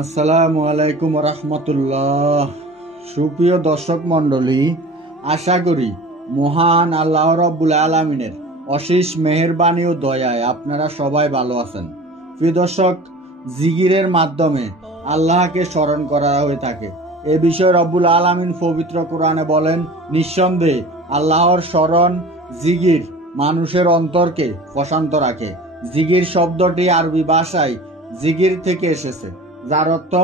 আসসালামু আলাইকুম রহমতুল্লাহ। সুপ্রিয় দর্শক মন্ডলী, আশা করি মহান আল্লাহ রাব্বুল আলামিনের অশেষ মেহেরবানি ও দয়ায় আপনারা সবাই ভালো আছেন। প্রিয় দর্শক, জিকিরের মাধ্যমে আল্লাহকে স্মরণ করা হয়ে থাকে। এ বিষয়ে রব্বুল আলামিন পবিত্র কোরআনে বলেন, নিঃসন্দেহে আল্লাহর স্মরণ জিকির মানুষের অন্তরকে প্রশান্ত রাখে। জিকির শব্দটি আরবি ভাষায় জিকির থেকে এসেছে, যার অর্থ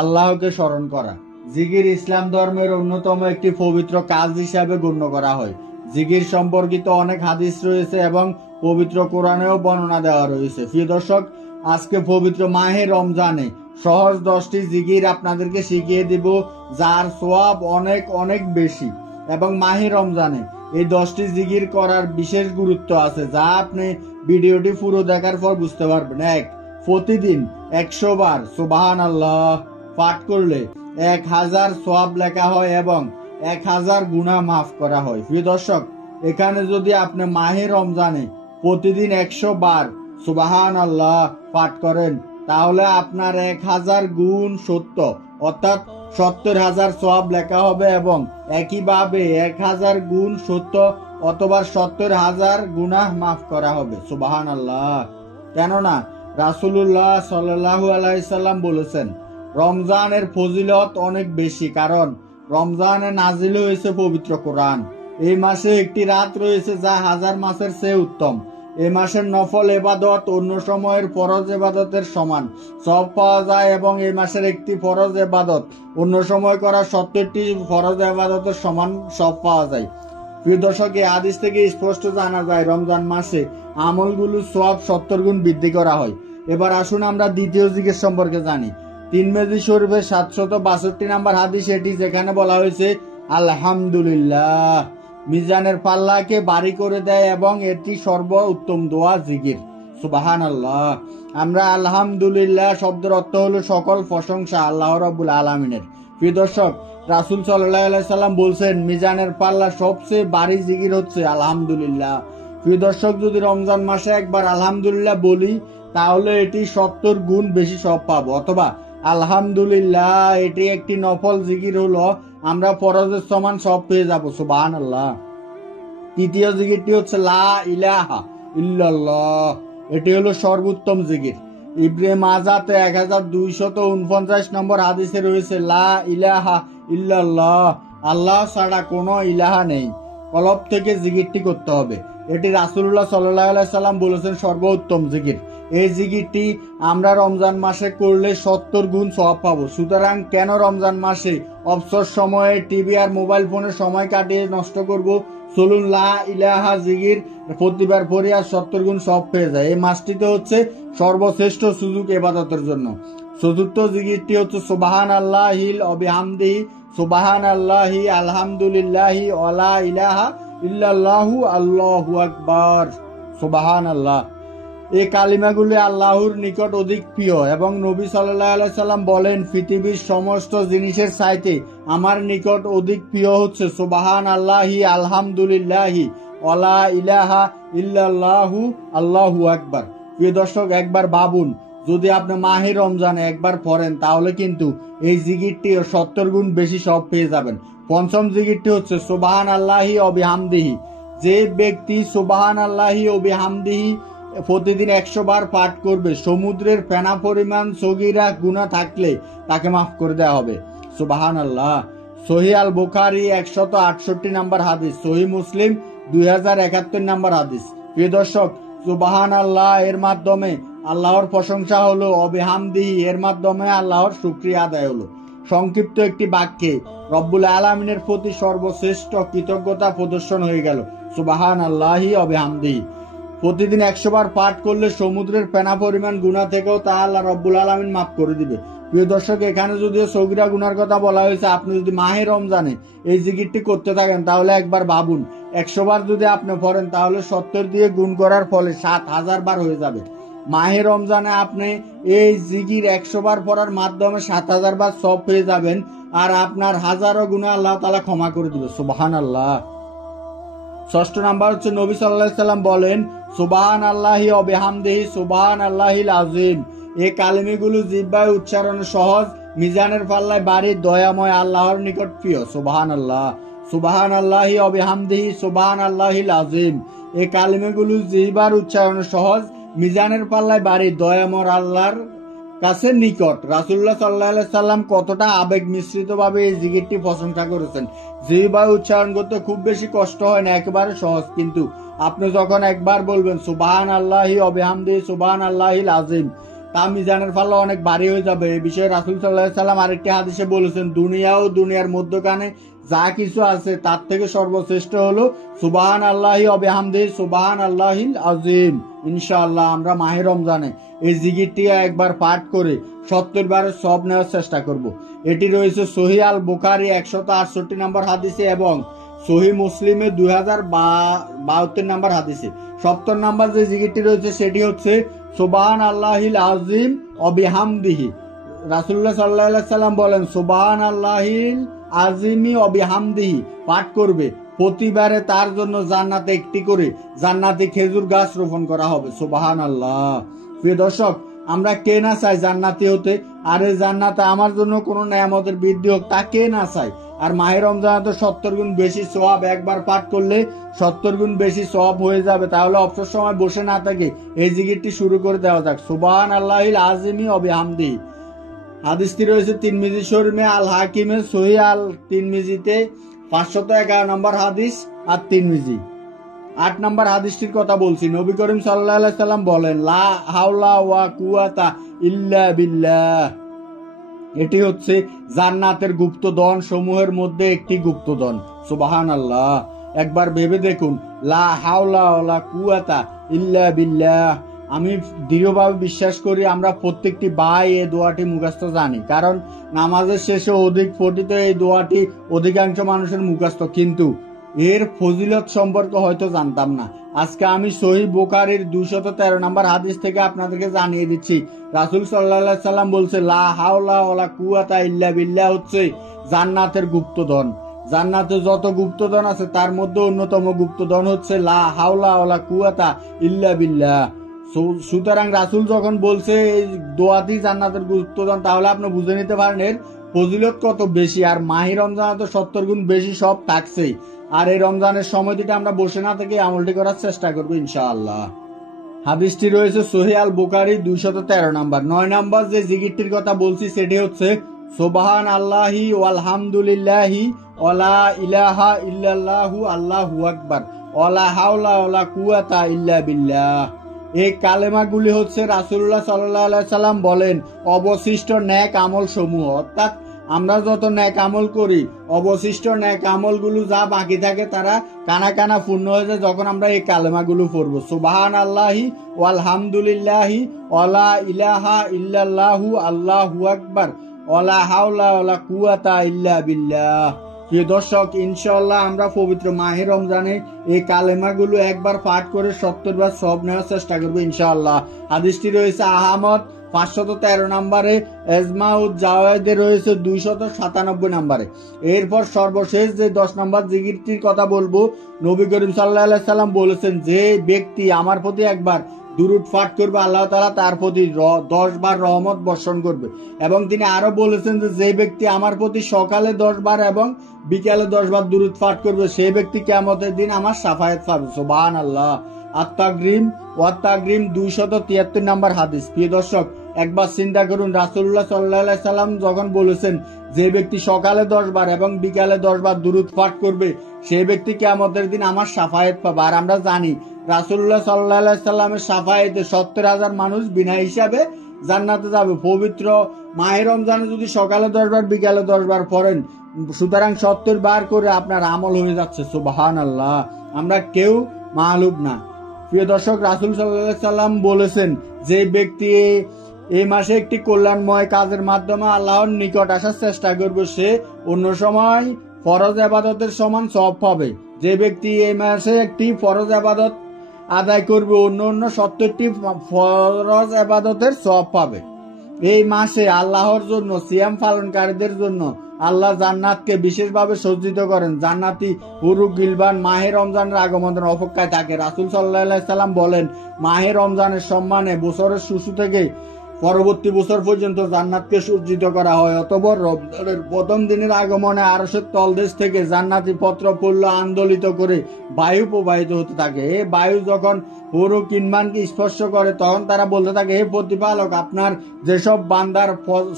আল্লাহকে স্মরণ করা। জিকির ইসলাম ধর্মের অন্যতম একটি পবিত্র কাজ হিসাবে গণ্য করা হয়। জিকির সম্পর্কিত অনেক হাদিস রয়েছে এবং পবিত্র কোরআনেও বর্ণনা দেওয়া রয়েছে। প্রিয় দর্শক, আজকে পবিত্র মাহে রমজানে সহজ 10টি জিকির আপনাদেরকে শিখিয়ে দিব, যার সওয়াব অনেক অনেক বেশি। এবং মাহে রমজানে এই 10টি জিকির করার বিশেষ গুরুত্ব আছে, যা আপনি ভিডিওটি পুরো দেখার পর বুঝতে পারবেন। প্রতিদিন 100 বার সুবহানাল্লাহ পাঠ করলে 1000 সওয়াব লেখা হয় এবং 1000 গুনাহ মাফ করা হয়। প্রিয় দর্শক, এখানে যদি আপনি মাহে রমজানে প্রতিদিন 100 বার সুবহানাল্লাহ পাঠ করেন, তাহলে আপনার 1000 গুণ 70 অর্থাৎ 70,000 সওয়াব লেখা হবে এবং একইভাবে 1000 গুণ 70 অথবা 70,000 গুনাহ মাফ করা হবে। সুবহানাল্লাহ। কেননা রাসূলুল্লাহ সাল্লাল্লাহু আলাইহি সাল্লাম বলেছেন, রমজানের ফজিলত অনেক বেশি, কারণ রমজানে নাজিল হয়েছে পবিত্র কোরআন। এই মাসে একটি রাত রয়েছে যা 1000 মাসের চেয়ে উত্তম। এই মাসের নফল ইবাদত অন্য সময়ের ফরজ ইবাদতের সমান সওয়াব পাওয়া যায় এবং এই মাসের একটি ফরজ ইবাদত অন্য সময় করা 70টি ফরজ ইবাদতের সমান সওয়াব পাওয়া যায়। প্রিয় দর্শক, এই হাদিস থেকে স্পষ্ট জানা যায় রমজান মাসে আমলগুলোর সওয়াব 70 গুণ বৃদ্ধি করা হয়। এবার আসুন আমরা দ্বিতীয় জিকির সম্পর্কে জানি। তিরমিজি শরীফের 762 নম্বর হাদিস এটি, যেখানে বলা হয়েছে আলহামদুলিল্লাহ মিজানের পাল্লাকে ভারী করে দেয় এবং এটি সর্বোত্তম দোয়া জিকির। সুবহানাল্লাহ। আমরা আলহামদুলিল্লাহ শব্দের অর্থ হলো সকল প্রশংসা আল্লাহ রাব্বুল আলামিনের। প্রিয় দর্শক, রাসূল সাল্লাল্লাহু আলাইহি সাল্লাম বলছেন, মিজানের পাল্লা সবচেয়ে ভারী জিকির হচ্ছে আলহামদুলিল্লাহ। প্রিয় দর্শক, যদি রমজান মাসে একবার আলহামদুলিল্লাহ বলি, তাহলে এটি 70 গুণ বেশি সওয়াব পাবো। অথবা আলহামদুলিল্লাহ এটি একটি নফল জিকির হলো, আমরা ফরজের সমান সওয়াব পেয়ে যাবো। সুবহানাল্লাহ। তৃতীয় জিকিরটি হচ্ছে লা ইলাহা ইল্লাল্লাহ। এটি হলো সর্বোত্তম জিকির। ইবনে মাজাতে 1249 নম্বর হাদিসে রয়েছে, লা ইলাহা ইল্লাল্লাহ, আল্লাহ ছাড়া কোনো ইলাহা নেই। কলব থেকে জিকিরটি করতে হবে। এটি রাসূলুল্লাহ সাল্লাল্লাহু আলাইহি সাল্লাম বলেছেন সর্বোত্তম জিকির। এই জিকিরটি আমরা রমজান মাসে করলে 70 গুণ সওয়াব পাবো। সুতরাং কেন রমজান মাসে অবসর সময়ে টিভি আর মোবাইল ফোনে সময় কাটিয়ে নষ্ট করব? চলুন লা ইলাহা জিকির প্রতিবার পড়ি আর 70 গুণ সওয়াব পেয়ে যায়। এই মাসটিতে হচ্ছে সর্বশ্রেষ্ঠ সুযোগ ইবাদতের জন্য। চতুর্থ জিকিরটি হচ্ছে সুবহানাল্লাহিল ওয়া বিহামদিহি, সুবহানাল্লাহি আলহামদুলিল্লাহি ওয়া লা ইলাহা ইল্লাল্লাহু আল্লাহু আকবার। সুবহানাল্লাহ। এই কালিমাগুলি আল্লাহর নিকট অধিক প্রিয় এবং নবী সাল্লাল্লাহু আলাইহি সাল্লাম বলেন, পৃথিবীর সমস্ত জিনিসের চাইতে আমার নিকট অধিক প্রিয় হচ্ছে সুবহানাল্লাহি আলহামদুলিল্লাহি ওয়া লা ইলাহা ইল্লাল্লাহু আল্লাহু আকবার। প্রিয় দর্শক, একবার ভাবুন, যদি আপনি মাহে রমজানে একবার পড়েন, তাহলে কিন্তু এই জিকিরটি 70 গুণ বেশি সওয়াব পেয়ে যাবেন। পঞ্চম জিকিরটি হচ্ছে সুবহানাল্লাহি ওয়া বিহামদিহি। যে ব্যক্তি সুবহানাল্লাহি ওয়া বিহামদিহি প্রতিদিন 100 বার পাঠ করবে, সমুদ্রের ফেনা পরিমাণ সগীরা গুনাহ থাকলে তাকে মাফ করে দেওয়া হবে। সুবহানাল্লাহ। সহিহ আল বুখারী 168 নম্বর হাদিস, সহিহ মুসলিম 2071 নম্বর হাদিস। প্রিয় দর্শক, সুবহানাল্লাহ এর মাধ্যমে আল্লাহর প্রশংসা হলো, অবিহামদিহি এর মাধ্যমে আল্লাহর শুকরিয়া আদায় হলো। সংক্ষিপ্ত একটি বাক্যে রব্বুল আলামিনের প্রতি সর্বশ্রেষ্ঠ কৃতজ্ঞতা প্রদর্শন হয়ে গেল। সুবহানাল্লাহি ওয়া বিহামদিহি। প্রতিদিন 100 বার পাঠ করলে সমুদ্রের ফেনা পরিমাণ গুনাহ থেকেও তা আল্লাহ রব্বুল আলামিন মাফ করে দিবে। প্রিয় দর্শক, এখানে যদিও সগীরা গুনার কথা বলা হয়েছে, আপনি যদি মাহে রমজানে এই জিকিরটি করতে থাকেন, তাহলে একবার ভাবুন, 100 বার যদি আপনি পড়েন, তাহলে 70 দিয়ে গুণ করার ফলে 7000 বার হয়ে যাবে। মাহে রমজানে আপনি এই জিকির 100 বার পড়ার মাধ্যমে 7000 বার সওয়াব পেয়ে যাবেন, আর আপনার হাজারো গুনাহ আল্লাহ তাআলা ক্ষমা করে দিবে। সুবহানাল্লাহ। ষষ্ঠ নাম্বার হচ্ছে, নবী সাল্লাল্লাহু আলাইহি সাল্লাম বলেন, সুবহানাল্লাহি ওয়া বিহামদিহি সুবহানাল্লাহিল আযীম। এই কালিমাগুলো জিহ্বায় উচ্চারণ সহজ, মিজানের পাল্লায় ভারী, দয়াময় আল্লাহর নিকট প্রিয়। সুবহানাল্লাহ, সুবহানাল্লাহি ওয়া বিহামদিহি, সুবহানাল্লাহিল আযীম। এই কালিমাগুলো জিহ্বার উচ্চারণ সহজ, মিজানের পাল্লায় ভারী, দয়াময় আল্লাহর কাছে নিকট। রাসূলুল্লাহ সাল্লাল্লাহু আলাইহি সাল্লাম কতটা আবেগ মিশ্রিত ভাবে এই জিকিরটি প্রশংসা করেছেন। জিহ্বায় উচ্চারণ করতে খুব বেশি কষ্ট হয় না, একেবারে সহজ। কিন্তু আপনি যখন একবার বলবেন সুবহানাল্লাহি ওয়া বিহামদিহি, সুবহানাল্লাহিল আযীম, তা মিজানের পাল্লা অনেক ভারী হয়ে যাবে। এই বিষয়ে রাসূল সাল্লাল্লাহু আলাইহি সাল্লাম আরেকটি হাদিসে বলেছেন, দুনিয়া ও দুনিয়ার মধ্যখানে যা কিছু আছে তার থেকে সর্বশ্রেষ্ঠ হলো সুবহানাল্লাহি ওয়া বিহামদিহি, সুবহানাল্লাহিল আযীম। ইনশাআল্লাহ আমরা মাহে রমজানে এই জিকিরটি একবার পাঠ করে 70 বারের সওয়াব নেওয়ার চেষ্টা করব। এটি রয়েছে সহিহ আল বুখারী 168 নম্বর হাদিসে এবং সহিহ মুসলিমে 2072 নম্বর হাদিসে। 70 নম্বর যে জিকিরটি রয়েছে সেটি হচ্ছে সুবহানাল্লাহিল আযীম ওয়া বিহামদিহি। রাসূলুল্লাহ সাল্লাল্লাহু আলাইহি সাল্লাম বলেন, সুবহানাল্লাহিল আযীমি ওয়া বিহামদিহি পাঠ করবে, প্রতিবারে তার জন্য জান্নাতে একটি করে জান্নাতি খেজুর গাছ রোপণ করা হবে। সুবহানাল্লাহ। প্রিয় দর্শক, আমরা কে না চাই জান্নাতি হতে? আর এই জান্নাতে আমার জন্য কোনো নেয়ামতের বৃদ্ধি হোক, তা কে না চাই? আর মাহে রমজানে তো 70 গুণ বেশি সওয়াব, একবার পাঠ করলে 70 গুণ বেশি সওয়াব হয়ে যাবে। তাহলে অবসর সময় বসে না থাকে এই জিকিরটি শুরু করে দেওয়া যাক। সুবহানাল্লাহিল আযীমি ওয়া বিহামদিহি। হাদিসটি রয়েছে তিরমিজি শরীফে, আল হাকিমে সহিহ আল তিরমিজিতে 511 নম্বর হাদিস আর তিরমিজি। 8 নম্বর হাদিসটির কথা বলছি। নবী করিম সাল্লাল্লাহু আলাইহি সাল্লাম বলেন, লা হাওলা ওয়া কুওয়াতা ইল্লা বিল্লাহ। এটি হচ্ছে জান্নাতের গুপ্তধন সমূহের মধ্যে একটি গুপ্তধন। সুবহানাল্লাহ। একবার ভেবে দেখুন, লা হাওলা ওয়ালা কুওয়াতা ইল্লা বিল্লাহ। আমি দৃঢ়ভাবে বিশ্বাস করি আমরা প্রত্যেকটি ভাই এই দোয়াটি মুখস্থ জানি, কারণ নামাজের শেষে অধিক পঠিত এই দোয়াটি অধিকাংশ মানুষের মুখস্থ, কিন্তু এর ফজিলত সম্পর্কে হয়তো জানতাম না। আজকে আমি সহিহ বুখারীর 213 নম্বর হাদিস থেকে আপনাদেরকে জানিয়ে দিচ্ছি। রাসূল সাল্লাল্লাহু আলাইহি সাল্লাম বলছে, লা হাওলা ওয়ালা কুওয়াতা ইল্লা বিল্লাহ হচ্ছে জান্নাতের গুপ্তধন। জান্নাতে যত গুপ্তধন আছে তার মধ্যে অন্যতম গুপ্তধন হচ্ছে লা হাওলা ওয়ালা কুওয়াতা ইল্লা বিল্লাহ। সুতরাং রাসূল যখন বলছে এই দোয়াটি জান্নাতের গুপ্তধন, তাহলে আপনি বুঝে নিতে পারেন এর ফজিলত কত বেশি। আর মাহে রমজানে তো 70 গুণ বেশি সব থাকছেই। আর এই রমজানের সময়টিতে আমরা বসে না থেকে আমলটি করার চেষ্টা করবো ইনশাআল্লাহ। হাদিসটি রয়েছে সহিহ আল বুখারী 213 নম্বর। 9 নম্বর যে জিকিরটির কথা বলছি সেটি হচ্ছে সুবহানাল্লাহি ওয়ালহামদুলিল্লাহি ওয়ালা ইলাহা ইল্লাল্লাহু আল্লাহু আকবার ওয়ালা হাওলা ওয়ালা কুওয়াতা ইল্লা বিল্লাহ। এই কালেমাগুলি হচ্ছে রাসূলুল্লাহ সাল্লাল্লাহু আলাইহি সাল্লাম বলেন অবশিষ্ট নেক আমল সমূহ। অর্থাৎ আমরা যত নেক আমল করি, অবশিষ্ট নেক আমলগুলো যা বাকি থাকে তারা কানা কানা পূর্ণ হয়ে যায় যখন আমরা এই কালেমাগুলো পড়বো। সুবহানাল্লাহি ওয়ালহামদুলিল্লাহি ওয়ালা ইলাহা ইল্লাল্লাহু আল্লাহু আকবার ওয়ালা হাওলা ওয়ালা কুওয়াতা ইল্লা বিল্লাহ। প্রিয় দর্শক, ইনশাআল্লাহ আমরা পবিত্র মাহে রমজানে এই কালেমাগুলো একবার পাঠ করে 70 বার সওয়াব নেওয়ার চেষ্টা করবো ইনশাআল্লাহ। হাদিসটি রয়েছে আহমদ 513 নম্বরে, এজমাউজ জাওয়ায়েদে রয়েছে 297 নম্বরে। এরপর সর্বশেষ যে 10 নম্বর জিকিরটির কথা বলবো, নবী করিম সাল্লাল্লাহু আলাইহি সাল্লাম বলেছেন, যে ব্যক্তি আমার প্রতি একবার দুরূদ পাঠ করবে আল্লাহ তাআলা তার প্রতি 10 বার রহমত বর্ষণ করবে। এবং তিনি আরো বলেছেন যে ব্যক্তি আমার প্রতি সকালে 10 বার এবং বিকালে 10 বার দুরূদ পাঠ করবে সেই ব্যক্তি কিয়ামতের দিন আমার শাফায়াত পাবে। সুবহানাল্লাহ। আত-তাগরিম ওয়াত তাগরিম 273 নম্বর হাদিস। প্রিয় দর্শক, একবার চিন্তা করুন, রাসূলুল্লাহ সাল্লাল্লাহু আলাইহি সাল্লাম যখন বলেছেন যে ব্যক্তি সকালে 10 বার এবং বিকালে 10 বার দুরূদ পাঠ করবে সেই ব্যক্তি কিয়ামতের দিন আমার শাফায়াত পাবে। আর আমরা জানি রাসূলুল্লাহ সাল্লাল্লাহু আলাইহি সাল্লামের শাফায়াতে 70,000 মানুষ বিনা হিসাবে জান্নাতে যাবে। পবিত্র মাহে রমজানে যদি সকালে 10 বার বিকালে 10 বার পড়েন, সুতরাং 70 বার করে আপনার আমল হয়ে যাচ্ছে। সুবহানাল্লাহ। আমরা কেউ মাহলুব না। প্রিয় দর্শক, রাসূল সাল্লাল্লাহু আলাইহি সাল্লাম বলেছেন যে ব্যক্তি এই মাসে একটি কল্যাণময় কাজের মাধ্যমে আল্লাহর নিকট আসার চেষ্টা করবে সে অন্য সময় ফরজ ইবাদতের সমান সওয়াব পাবে। যে ব্যক্তি এই মাসে একটি ফরজ ইবাদত আদায় করবে অন্য 70টি ফরজ ইবাদতের সওয়াব পাবে। এই মাসে আল্লাহর জন্য সিয়াম পালনকারীদের জন্য আল্লাহ জান্নাতকে বিশেষভাবে সজ্জিত করেন। জান্নাতি হুরু গিলবান মাহে রমজানের আগমনের অপেক্ষায় থাকে। রাসূল সাল্লাল্লাহু আলাইহি সাল্লাম বলেন, মাহে রমজানের সম্মানে বছরের শুরু থেকে পরবর্তী বছর পর্যন্ত জান্নাতকে সজ্জিত করা হয়। অতঃপর রমজানের প্রথম দিনের আগমনে আরশের তলদেশ থেকে জান্নাতি পত্র পূর্ণ আন্দোলিত করে বায়ু প্রবাহিত হতে থাকে। এই বায়ু যখন পুরো কিনমানকে স্পর্শ করে তখন তারা বলতে থাকে, হে প্রতিপালক, আপনার যেসব বান্দার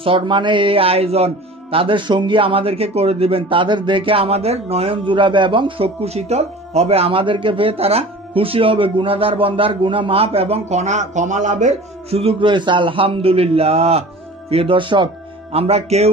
সম্মানে এই আয়োজন, তাদের সঙ্গী আমাদেরকে করে দিবেন। তাদের দেখে আমাদের নয়ন জুড়াবে এবং চক্ষু শীতল হবে। আমাদেরকে পেয়ে তারা খুশি হবে। গুনাহগার বান্দার গুনাহ মাফ এবং ক্ষমা লাভের সুযোগ রয়েছে। আলহামদুলিল্লাহ। প্রিয় দর্শক, আমরা কেউ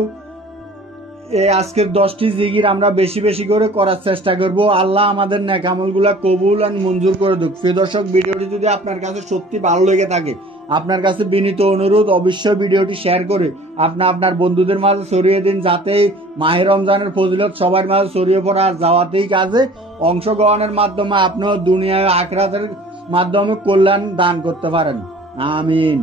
এই আজকের 10টি জিকির আমরা বেশি বেশি করে করার চেষ্টা করব। আল্লাহ আমাদের নেক আমলগুলা কবুল আর মঞ্জুর করে দেখ। প্রিয় দর্শক, ভিডিওটি যদি আপনার কাছে সত্যি ভালো লেগে থাকে, আপনার কাছে বিনীত অনুরোধ, অবশ্যই ভিডিওটি শেয়ার করে আপনার বন্ধুদের মাঝে ছড়িয়ে দিন, যাতে মাহে রমজানের ফজিলত সবার মাঝে ছড়িয়ে পড়ে। আর যাওয়াতেই কাজে অংশগ্রহণের মাধ্যমে আপনিও দুনিয়ায় আখিরাতের মাধ্যমে কল্যাণ দান করতে পারেন। আমিন।